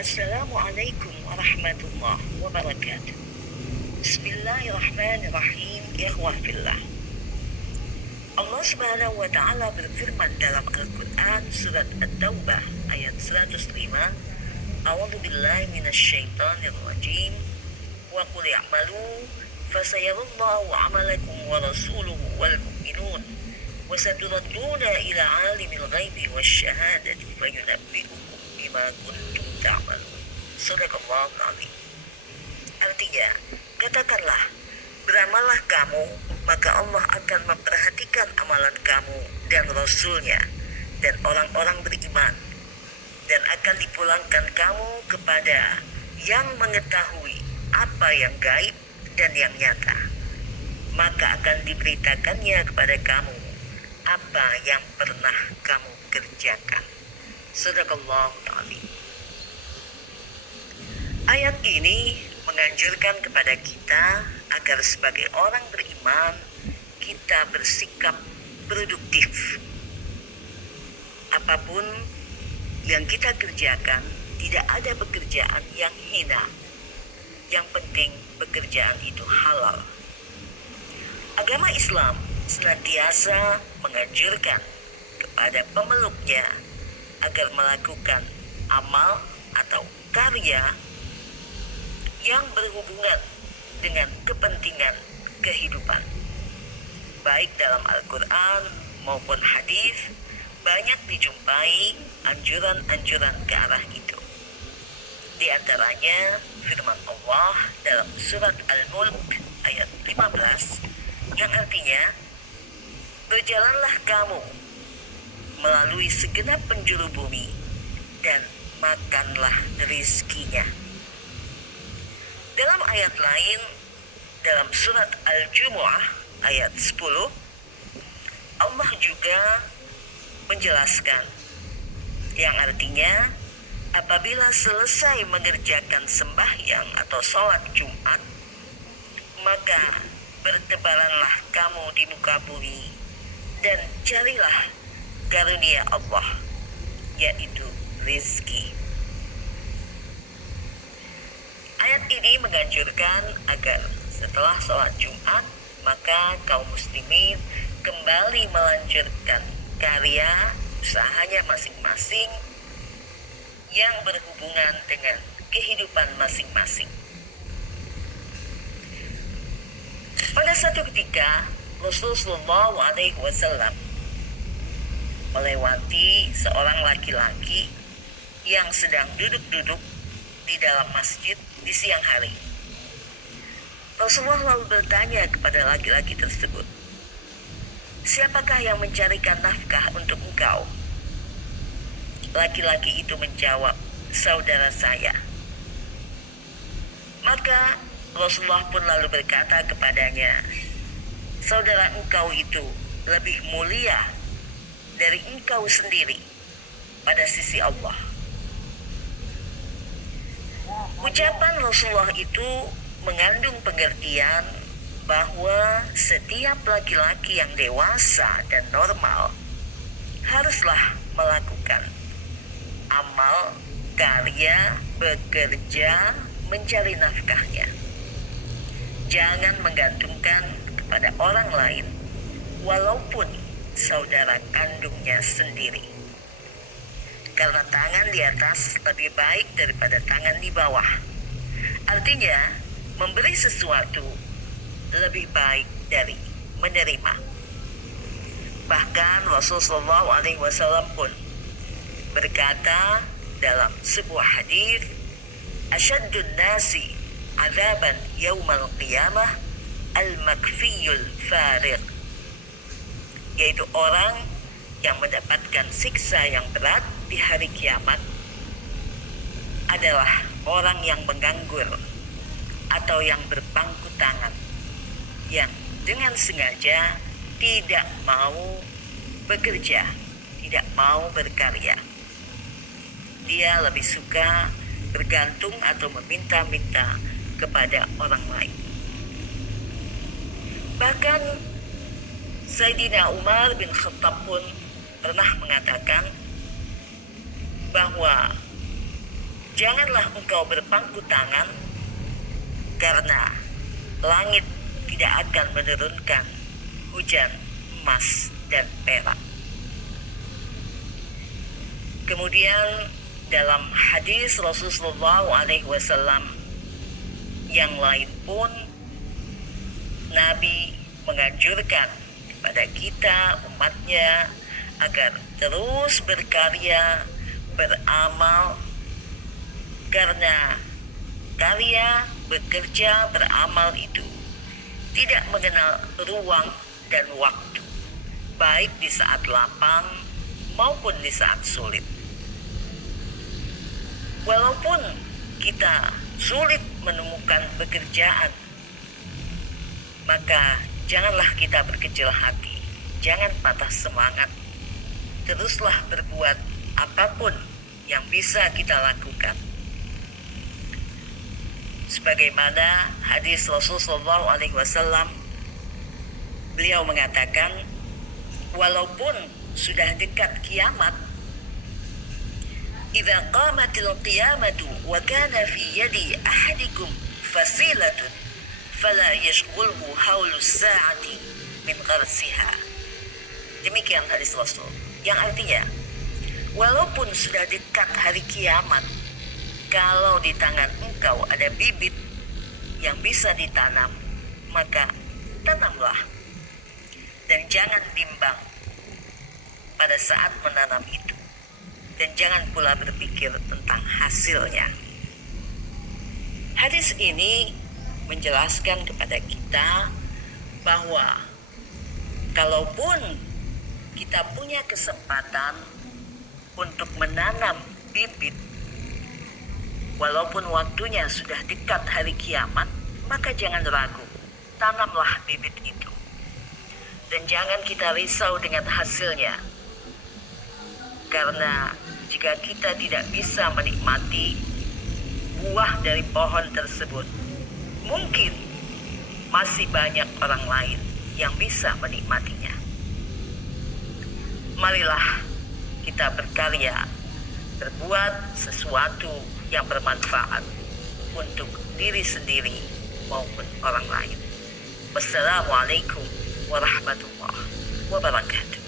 Assalamualaikum warahmatullahi wabarakatuh. Bismillahirrahmanirrahim. Ikhwah fillah. Allah Subhanahu wa taala berfirman dalam Al-Qur'an surat At-Taubah ayat 105, A'udzu billahi minasyaitonir rajim. Wa qul i'malu fasayarallahu 'amalakum wa rasuluhu wal mu'minun wa saturadduna ila 'alimil ghaibi wasyahadati fayunabbi'ukum bima kuntum ta'malun. Shadaqallahul azim. Artinya, katakanlah, beramallah kamu, maka Allah akan memperhatikan amalan kamu dan Rasulnya dan orang-orang beriman, dan akan dipulangkan kamu kepada yang mengetahui apa yang gaib dan yang nyata. Maka akan diberitakannya kepada kamu apa yang pernah kamu kerjakan. Shadaqallahul azim. Ayat ini menganjurkan kepada kita agar sebagai orang beriman kita bersikap produktif. Apapun yang kita kerjakan, tidak ada pekerjaan yang hina. Yang penting pekerjaan itu halal. Agama Islam senantiasa menganjurkan kepada pemeluknya agar melakukan amal atau karya yang berhubungan dengan kepentingan kehidupan. Baik dalam Al-Quran maupun hadis, banyak dijumpai anjuran-anjuran ke arah itu. Di antaranya firman Allah dalam surat Al-Mulk ayat 15 yang artinya, berjalanlah kamu melalui segenap penjuru bumi dan makanlah rizkinya. Dalam ayat lain, dalam surat Al-Jumu'ah ayat 10, Allah juga menjelaskan yang artinya, apabila selesai mengerjakan sembahyang atau sholat Jumat, maka bertebaranlah kamu di muka bumi dan carilah karunia Allah, yaitu rizki. Ayat ini menganjurkan agar setelah sholat Jumat, maka kaum muslimin kembali melanjutkan karya usahanya masing-masing yang berhubungan dengan kehidupan masing-masing. Pada satu ketika, Rasulullah SAW melewati seorang laki-laki yang sedang duduk-duduk di dalam masjid di siang hari. Rasulullah lalu bertanya kepada laki-laki tersebut, "Siapakah yang mencarikan nafkah untuk engkau?" Laki-laki itu menjawab, "Saudara saya." Maka Rasulullah pun lalu berkata kepadanya, "Saudara engkau itu lebih mulia dari engkau sendiri pada sisi Allah." Ucapan Rasulullah itu mengandung pengertian bahwa setiap laki-laki yang dewasa dan normal haruslah melakukan amal, karya, bekerja, mencari nafkahnya. Jangan menggantungkan kepada orang lain, walaupun saudara kandungnya sendiri. Karena tangan di atas lebih baik daripada tangan di bawah. Artinya, memberi sesuatu lebih baik dari menerima. Bahkan Rasulullah SAW pun berkata dalam sebuah hadis, "Asyaddun nasi azaban yaumal qiyamah al-makfiyul fariq," yaitu orang yang mendapatkan siksa yang berat di hari kiamat adalah orang yang menganggur atau yang berpangku tangan, yang dengan sengaja tidak mau bekerja, tidak mau berkarya. Dia lebih suka bergantung atau meminta-minta kepada orang lain. Bahkan Sayyidina Umar bin Khattab pun pernah mengatakan bahwa Janganlah engkau berpangku tangan, karena langit tidak akan menurunkan hujan emas dan perak. Kemudian dalam hadis Rasulullah SAW yang lain pun, Nabi menganjurkan kepada kita umatnya agar terus berkarya, beramal, karena karya, bekerja, beramal itu tidak mengenal ruang dan waktu, baik di saat lapang maupun di saat sulit. Walaupun kita sulit menemukan pekerjaan, maka janganlah kita berkecil hati, jangan patah semangat. Teruslah berbuat apapun yang bisa kita lakukan. Sebagaimana hadis Rasulullah SAW, beliau mengatakan, walaupun sudah dekat kiamat, idza qamatil qiyamatu wa kana fi yadi ahadikum fasilatun fala yashghulhu haulus sa'ati min gharsiha. Demikian hadis Rasul, yang artinya walaupun sudah dekat hari kiamat, kalau di tangan engkau ada bibit yang bisa ditanam, maka tanamlah. Dan jangan bimbang pada saat menanam itu. Dan jangan pula berpikir tentang hasilnya. Hadis ini menjelaskan kepada kita bahwa kalaupun kita punya kesempatan untuk menanam bibit, walaupun waktunya sudah dekat hari kiamat, maka jangan ragu, tanamlah bibit itu. Dan jangan kita risau dengan hasilnya, karena jika kita tidak bisa menikmati buah dari pohon tersebut, mungkin masih banyak orang lain yang bisa menikmatinya. Marilah kita berkarya, berbuat sesuatu yang bermanfaat untuk diri sendiri maupun orang lain. Wassalamualaikum warahmatullahi wabarakatuh.